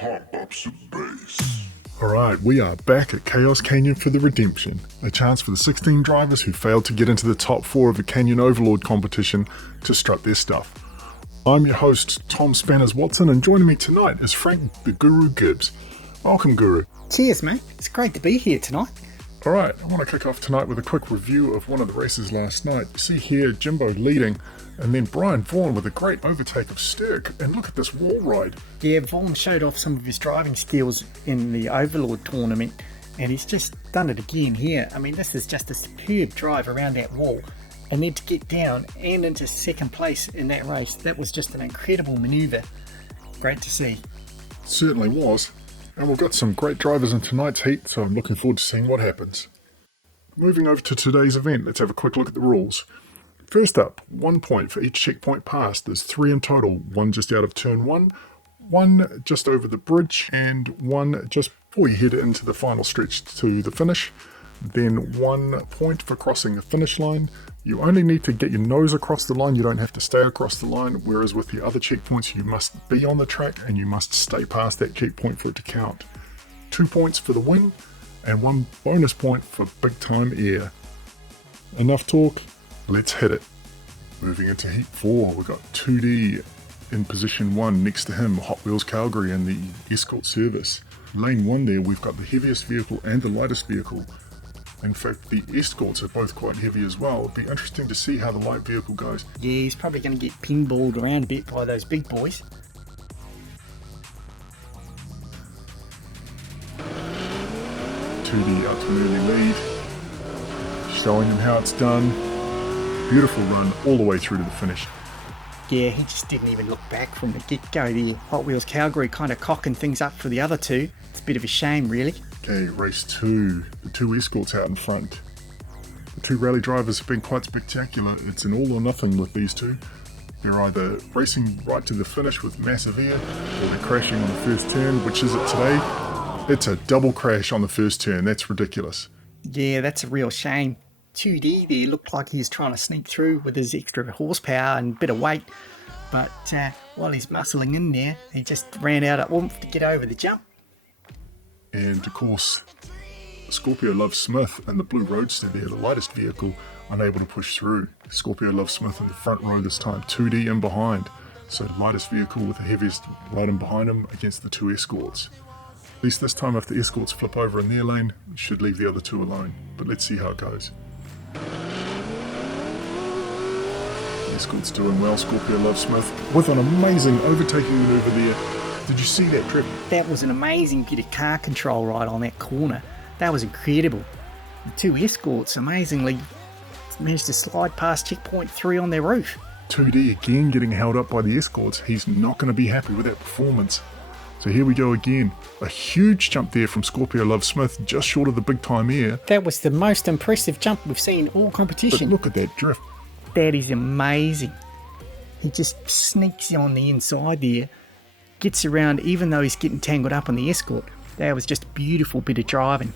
Pump up some bass. Alright, we are back at Chaos Canyon for the redemption. A chance for the 16 drivers who failed to get into the top 4 of the Canyon Overlord competition to strut their stuff. I'm your host, Tom Spanners Watson, and joining me tonight is Frank the Guru Gibbs. Welcome, Guru. Cheers, mate. It's great to be here tonight. Alright, I want to kick off tonight with a quick review of one of the races last night. You see here Jimbo leading, and then Brian Vaughan with a great overtake of Stirk, and look at this wall ride. Yeah, Vaughan showed off some of his driving skills in the Overlord tournament, and he's just done it again here. I mean, this is just a superb drive around that wall, and then to get down and into second place in that race, that was just an incredible manoeuvre. Great to see. Certainly was. And we've got some great drivers in tonight's heat, so I'm looking forward to seeing what happens. Moving over to today's event, let's have a quick look at the rules. First up, 1 point for each checkpoint passed. There's 3 in total, 1 just out of turn 1, 1 just over the bridge, and 1 just before you head into the final stretch to the finish. Then 1 point for crossing the finish line. You only need to get your nose across the line, you don't have to stay across the line, whereas with the other checkpoints you must be on the track and you must stay past that checkpoint for it to count. 2 points for the win, and 1 bonus point for big time air. Enough talk, let's hit it. Moving into Heat 4, we've got 2D in position 1, next to him Hot Wheels Calgary and the Escort Service. Lane 1 there, we've got the heaviest vehicle and the lightest vehicle. In fact, the Escorts are both quite heavy as well. It'll be interesting to see how the light vehicle goes. Yeah, he's probably going to get pinballed around a bit by those big boys. 2D out to an early lead, showing him how it's done. Beautiful run all the way through to the finish. Yeah, he just didn't even look back from the get-go there. Hot Wheels Calgary kind of cocking things up for the other two. It's a bit of a shame, really. Okay, race 2. The 2 Escorts out in front. The 2 rally drivers have been quite spectacular. It's an all or nothing with these two. They're either racing right to the finish with massive air, or they're crashing on the first turn. Which is it today? It's a double crash on the first turn. That's ridiculous. Yeah, that's a real shame. 2D there looked like he was trying to sneak through with his extra horsepower and bit of weight. But while he's muscling in there, he just ran out of oomph to get over the jump. And of course, Scorpio Love Smith and the Blue Roadster there, the lightest vehicle, unable to push through. Scorpio Love Smith in the front row this time, 2D in behind. So lightest vehicle with the heaviest right in behind him against the 2 Escorts. At least this time if the Escorts flip over in their lane, it should leave the other 2 alone. But let's see how it goes. The Escorts doing well, Scorpio Love Smith with an amazing overtaking maneuver there. Did you see that, Trevor? That was an amazing bit of car control right on that corner. That was incredible. The 2 Escorts amazingly managed to slide past checkpoint 3 on their roof. 2D again getting held up by the Escorts. He's not going to be happy with that performance. So here we go again. A huge jump there from Scorpio Love Smith, just short of the big time air. That was the most impressive jump we've seen all competition. But look at that drift. That is amazing. He just sneaks on the inside there. Gets around even though he's getting tangled up on the Escort. That was just a beautiful bit of driving.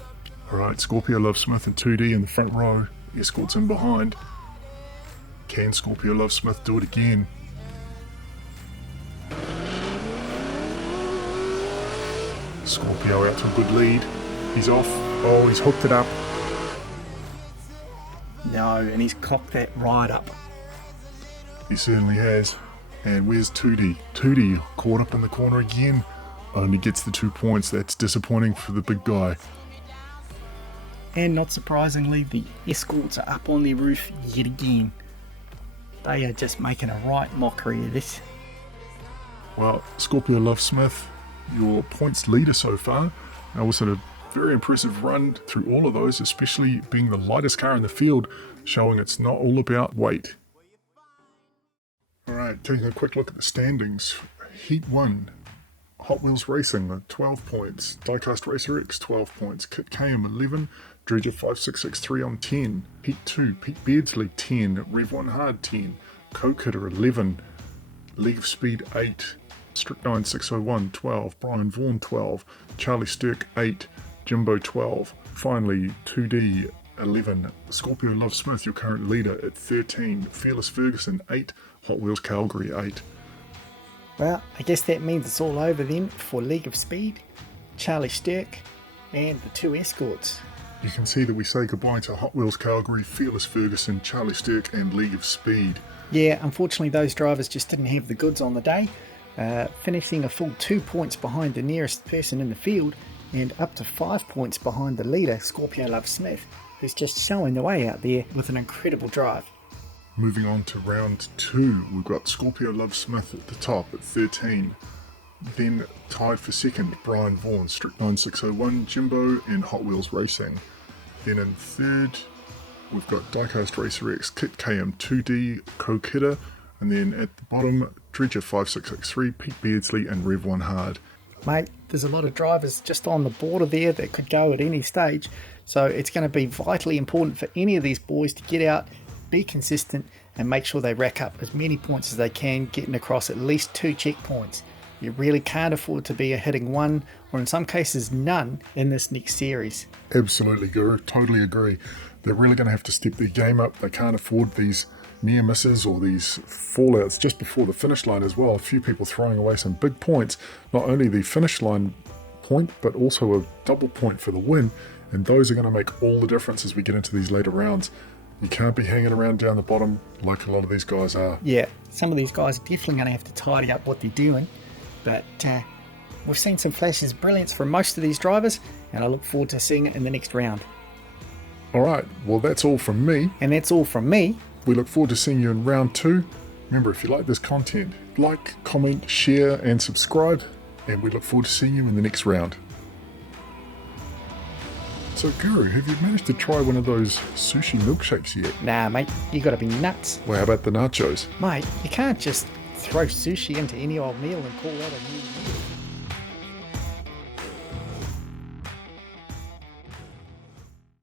Alright, Scorpio Love Smith and 2D in the front row. Escort's in behind. Can Scorpio Love Smith do it again? Scorpio out to a good lead. He's off. Oh, he's hooked it up. No, and he's cocked that right up. He certainly has. And where's 2D? 2D caught up in the corner again. Only gets the 2 points. That's disappointing for the big guy. And not surprisingly, the Escorts are up on their roof yet again. They are just making a right mockery of this. Well, Scorpio Love Smith, your points leader so far. Also a very impressive run through all of those, especially being the lightest car in the field, showing it's not all about weight. Alright, taking a quick look at the standings. Heat 1, Hot Wheels Racing, 12 points. Diecast Racer X, 12 points. Kit KM, 11. Dredger 5663 on 10. Heat 2, Pete Beardsley, 10. Rev 1 Hard, 10. Co-Kidder, 11. League of Speed, 8. Strychnine 601, 12. Brian Vaughan, 12. Charlie Stirk, 8. Jimbo, 12. Finally, 2D, 11. Scorpio Love Smith, your current leader, at 13. Fearless Ferguson, 8. Hot Wheels Calgary, 8. Well, I guess that means it's all over then for League of Speed, Charlie Stirk, and the 2 Escorts. You can see that we say goodbye to Hot Wheels Calgary, Fearless Ferguson, Charlie Stirk and League of Speed. Yeah, unfortunately those drivers just didn't have the goods on the day, finishing a full 2 points behind the nearest person in the field and up to 5 points behind the leader, Scorpio Love Smith, who's just showing the way out there with an incredible drive. Moving on to round 2, we've got Scorpio Love Smith at the top at 13. Then tied for second, Brian Vaughan, Strict 9601, Jimbo and Hot Wheels Racing. Then in third, we've got Diecast Racer X, Kit KM 2D, Co-Kidder. And then at the bottom, Dredger 5663, Pete Beardsley and Rev 1 Hard. Mate, there's a lot of drivers just on the border there that could go at any stage. So it's going to be vitally important for any of these boys to get out, be consistent and make sure they rack up as many points as they can, getting across at least 2 checkpoints. You really can't afford to be hitting 1 or in some cases none in this next series. Absolutely, Guru. Totally agree. They're really going to have to step their game up. They can't afford these near misses or these fallouts just before the finish line as well. A few people throwing away some big points. Not only the finish line point, but also a double point for the win. And those are going to make all the difference as we get into these later rounds. You can't be hanging around down the bottom like a lot of these guys are. Yeah, some of these guys are definitely going to have to tidy up what they're doing. But we've seen some flashes of brilliance from most of these drivers, and I look forward to seeing it in the next round. Alright, well that's all from me. And that's all from me. We look forward to seeing you in round 2. Remember, if you like this content, like, comment, share and subscribe, and we look forward to seeing you in the next round. So Guru, have you managed to try one of those sushi milkshakes yet? Nah, mate, you got to be nuts. Well, how about the nachos? Mate, you can't just throw sushi into any old meal and call that a new meal.